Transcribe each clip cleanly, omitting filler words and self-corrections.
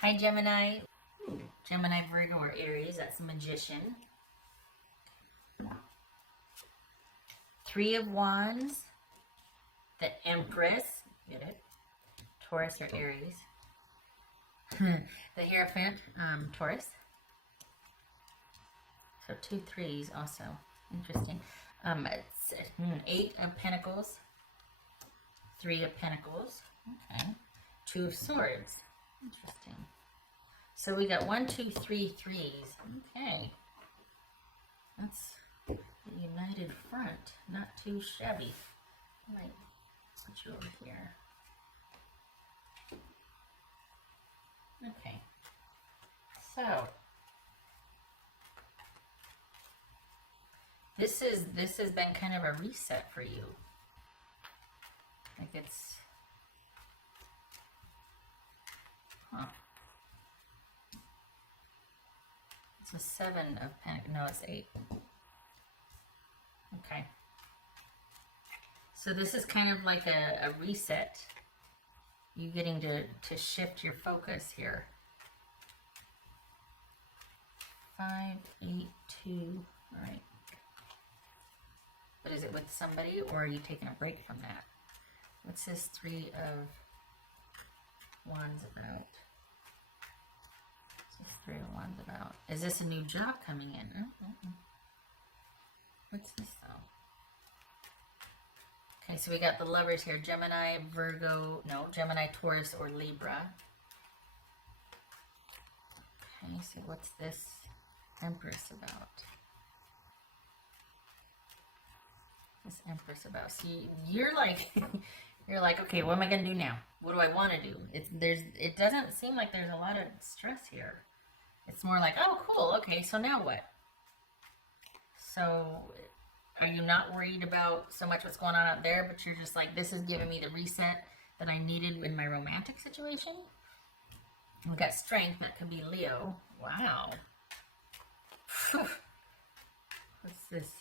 Hi, Gemini. Gemini, Virgo, or Aries. That's Magician. Three of Wands. The Empress. Get it? Taurus or Aries. The Hierophant, Taurus. So 2 threes also. Interesting. It's Eight of Pentacles. 3 of Pentacles. Okay. 2 of Swords. Interesting. So we got 1, 2, 3 threes. Okay. That's a united front. Not too shabby. I might put you over here. Okay. So this has been kind of a reset for you. Like it's It's a 7 of Pentacles. No, it's 8. Okay. So this is kind of like a reset. You getting to shift your focus here. 5, 8, 2. All right. But is it with somebody, or are you taking a break from that? What's this 3 of Wands about? What's this 3 of Wands about? Is this a new job coming in? What's this though? Okay, so we got the lovers here. Gemini, Virgo, no, Gemini, Taurus, or Libra. Okay, so what's this Empress about? This Empress about? See, you're like, you're like, okay, what am I gonna do now? What do I want to do? It doesn't seem like there's a lot of stress here. It's more like, oh, cool, okay, so now what? So, are you not worried about so much what's going on out there, but you're just like, this is giving me the reset that I needed in my romantic situation? We got Strength, that could be Leo. Wow. What's this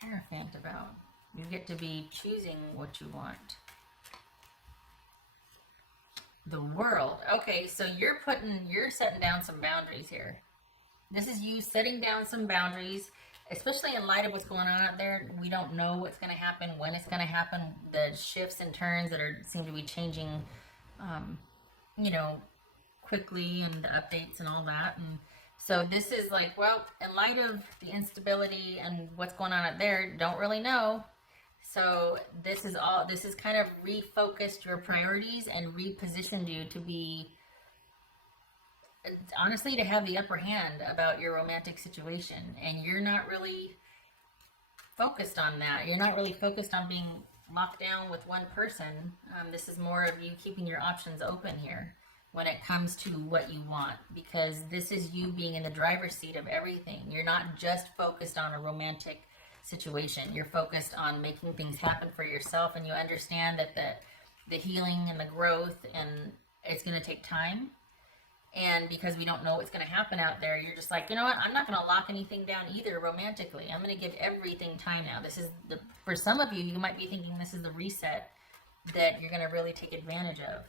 Hierophant about? You get to be choosing what you want. The World. Okay, so you're setting down some boundaries here. This is you setting down some boundaries, especially in light of what's going on out there. We don't know what's going to happen, when it's going to happen, the shifts and turns that seem to be changing, quickly, and the updates and all that. And so this is like, well, in light of the instability and what's going on out there, don't really know. So this is kind of refocused your priorities and repositioned you to be, honestly, to have the upper hand about your romantic situation. And you're not really focused on that. You're not really focused on being locked down with one person. This is more of you keeping your options open here when it comes to what you want, because this is you being in the driver's seat of everything. You're not just focused on a romantic situation. You're focused on making things happen for yourself, and you understand that the healing and the growth, and it's going to take time. And because we don't know what's going to happen out there, you're just like, you know what? I'm not going to lock anything down either romantically. I'm going to give everything time now. This is for some of you, you might be thinking this is the reset that you're going to really take advantage of.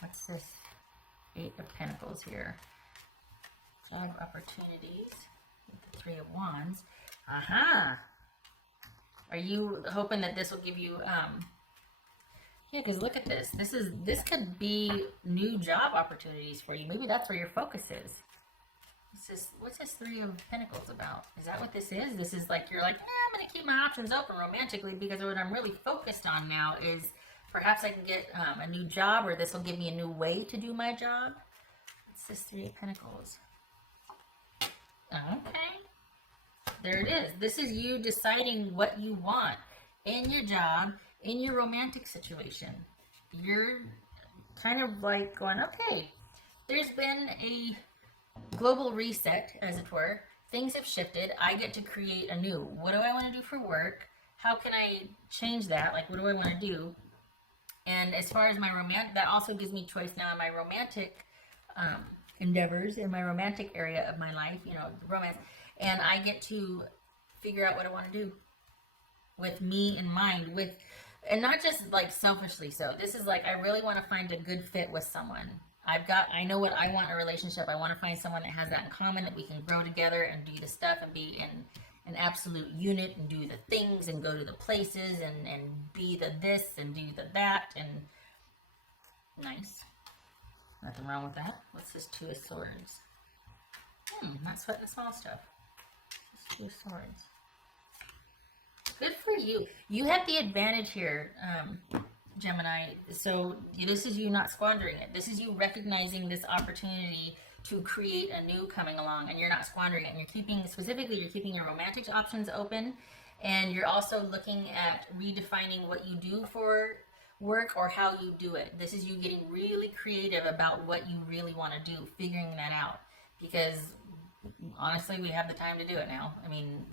What's this 8 of Pentacles here? 5 of Opportunities with the 3 of Wands. Aha! Are you hoping that this will give you, yeah, because look at this. This could be new job opportunities for you. Maybe that's where your focus is. What's this 3 of Pentacles about? Is that what this is? This is like, you're like, I'm going to keep my options open romantically, because what I'm really focused on now is perhaps I can get a new job, or this will give me a new way to do my job. What's this 3 of Pentacles? Okay. There it is. This is you deciding what you want in your job, in your romantic situation. You're kind of like going, okay, there's been a global reset, as it were. Things have shifted. I get to create anew. What do I want to do for work? How can I change that? Like, what do I want to do? And as far as my romantic, that also gives me choice now in my romantic endeavors, in my romantic area of my life, romance. And I get to figure out what I want to do with me in mind, with And not just like selfishly so. This is like, I really want to find a good fit with someone. I know what I want in a relationship. I want to find someone that has that in common, that we can grow together and do the stuff and be in an absolute unit and do the things and go to the places and be the this and do the that. And nice. Nothing wrong with that. What's this Two of Swords? Not sweating the small stuff. This Two of Swords. Good for you. You have the advantage here, Gemini. So this is you not squandering it. This is you recognizing this opportunity to create a new coming along, and you're not squandering it. And you're keeping, specifically, you're keeping your romantic options open, and you're also looking at redefining what you do for work or how you do it. This is you getting really creative about what you really want to do, figuring that out. Because honestly, we have the time to do it now. I mean,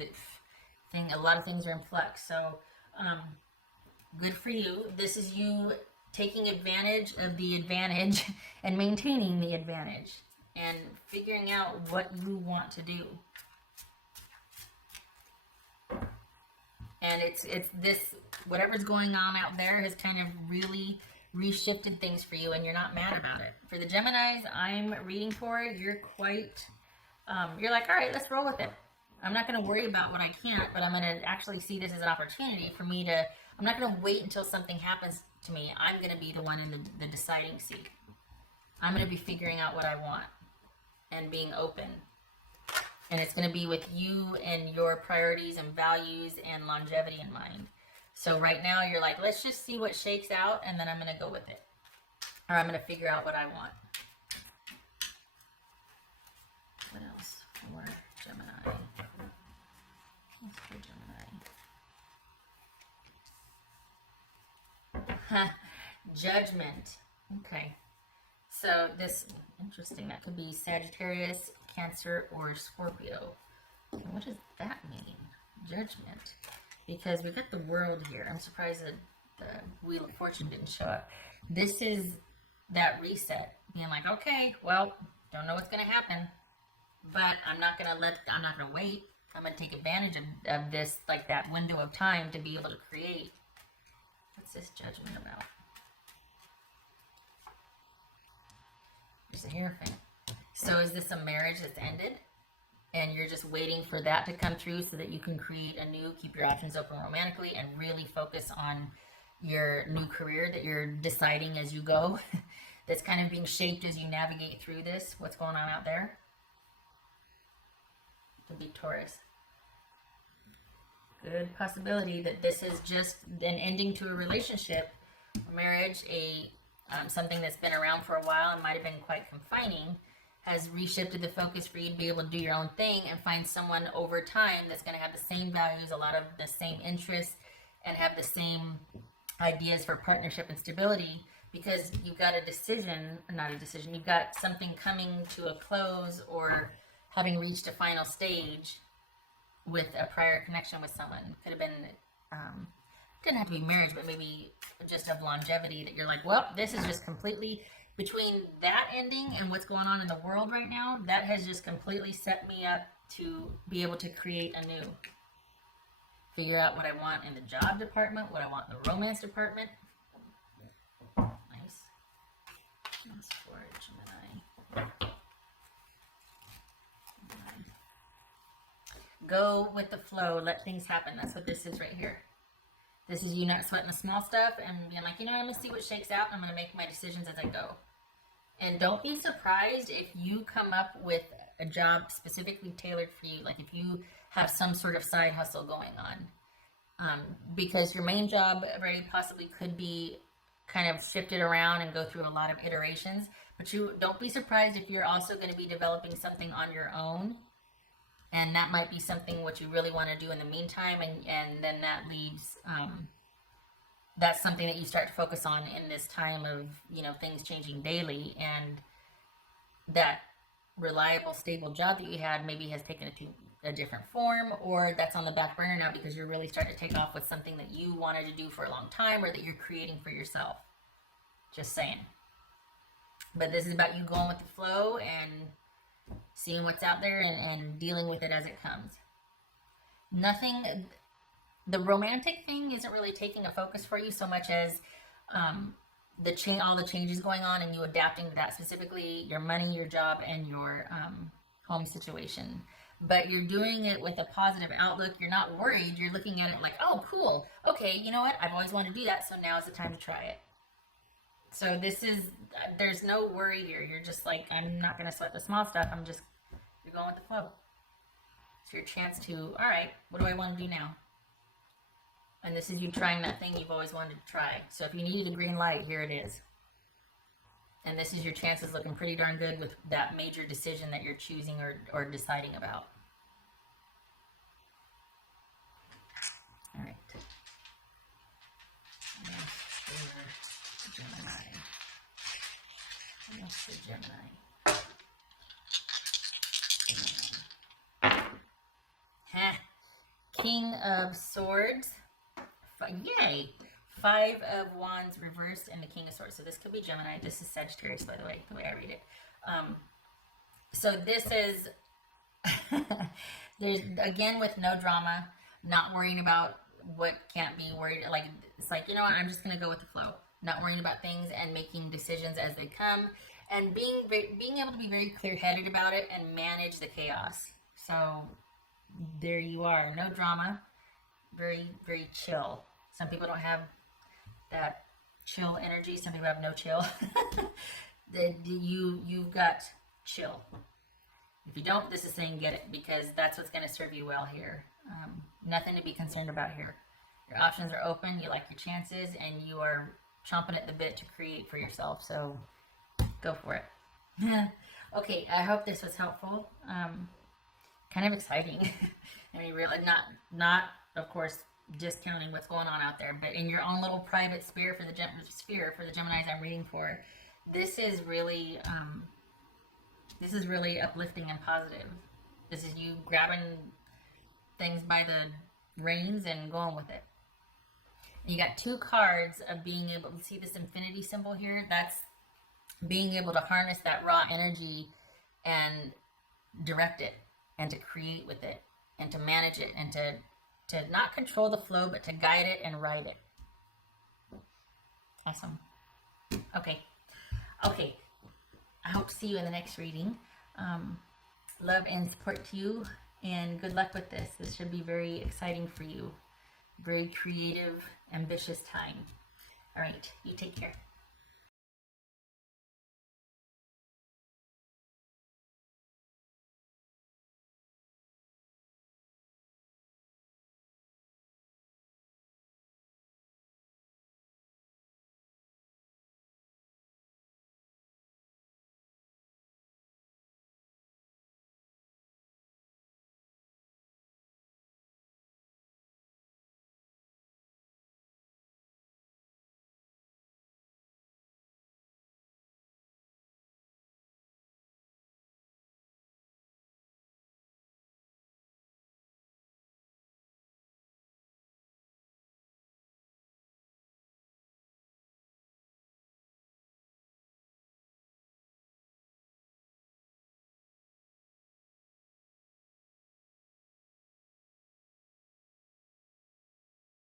a lot of things are in flux. So, good for you. This is you taking advantage of the advantage and maintaining the advantage and figuring out what you want to do. And it's this, whatever's going on out there has kind of really reshifted things for you, and you're not mad about it. For the Geminis I'm reading for, you're quite, you're like, all right, let's roll with it. I'm not going to worry about what I can't, but I'm going to actually see this as an opportunity for me to, I'm not going to wait until something happens to me. I'm going to be the one in the deciding seat. I'm going to be figuring out what I want and being open. And it's going to be with you and your priorities and values and longevity in mind. So right now you're like, let's just see what shakes out, and then I'm going to go with it. Or I'm going to figure out what I want. What else for Gemini? What's for Gemini? Judgment. Okay. So this, interesting, that could be Sagittarius, Cancer, or Scorpio. What does that mean? Judgment. Because we've got the World here. I'm surprised that the Wheel of Fortune didn't show up. This is that reset. Being like, okay, well, don't know what's going to happen, but I'm not going to wait. I'm going to take advantage of this, like that window of time to be able to create. What's this Judgment about? There's a Hierophant. So is this a marriage that's ended? And you're just waiting for that to come through so that you can create a new, keep your options open romantically, and really focus on your new career that you're deciding as you go. That's kind of being shaped as you navigate through this. What's going on out there? Could be Taurus. Good possibility that this is just an ending to a relationship, a marriage, something that's been around for a while and might have been quite confining, has reshifted the focus for you to be able to do your own thing and find someone over time that's going to have the same values, a lot of the same interests, and have the same ideas for partnership and stability, because you've got you've got something coming to a close or having reached a final stage with a prior connection with someone. Could have been, didn't have to be marriage, but maybe just of longevity, that you're like, well, this is just completely, between that ending and what's going on in the world right now, that has just completely set me up to be able to create a new. Figure out what I want in the job department, what I want in the romance department. Nice. That's for Gemini. Go with the flow, let things happen. That's what this is right here. This is you not sweating the small stuff and being like, you know, I'm going to see what shakes out. I'm going to make my decisions as I go. And don't be surprised if you come up with a job specifically tailored for you. Like if you have some sort of side hustle going on. Because your main job already possibly could be kind of shifted around and go through a lot of iterations. But you don't be surprised if you're also going to be developing something on your own. And that might be something what you really want to do in the meantime, and then that leaves, that's something that you start to focus on in this time of, you know, things changing daily, and that reliable, stable job that you had maybe has taken it to a different form, or that's on the back burner now because you're really starting to take off with something that you wanted to do for a long time, or that you're creating for yourself. Just saying. But this is about you going with the flow and seeing what's out there and dealing with it as it comes. Nothing the romantic thing isn't really taking a focus for you so much as all the changes going on and you adapting to that, specifically your money, your job, and your home situation. But you're doing it with a positive outlook. You're not worried. You're looking at it like, oh, cool. Okay, you know what? I've always wanted to do that, so now is the time to try it. So there's no worry here. You're just like, I'm not going to sweat the small stuff. You're going with the flow. It's your chance to, all right, what do I want to do now? And this is you trying that thing you've always wanted to try. So if you needed a green light, here it is. And this is your chances looking pretty darn good with that major decision that you're choosing or deciding about. All right. Gemini. King of Swords. Yay! 5 of Wands reversed and the King of Swords. So this could be Gemini. This is Sagittarius, by the way I read it. So this is, there's, again, with no drama, not worrying about what can't be worried. Like, it's like, you know what, I'm just going to go with the flow. Not worrying about things and making decisions as they come. And being able to be very clear-headed about it and manage the chaos. So there you are. No drama. Very, very chill. Some people don't have that chill energy. Some people have no chill. You've got chill. If you don't, this is saying get it, because that's what's going to serve you well here. Nothing to be concerned about here. Your options are open. You like your chances, and you are chomping at the bit to create for yourself. So go for it. Okay, I hope this was helpful. Kind of exciting. I mean, really, not of course discounting what's going on out there, but in your own little private sphere for the Geminis I'm reading for, this is really uplifting and positive. This is you grabbing things by the reins and going with it. And you got 2 cards of being able to see this infinity symbol here. That's being able to harness that raw energy and direct it and to create with it and to manage it and to not control the flow, but to guide it and ride it. Awesome. Okay. I hope to see you in the next reading. Love and support to you, and good luck with this. This should be very exciting for you. Very creative, ambitious time. All right. You take care.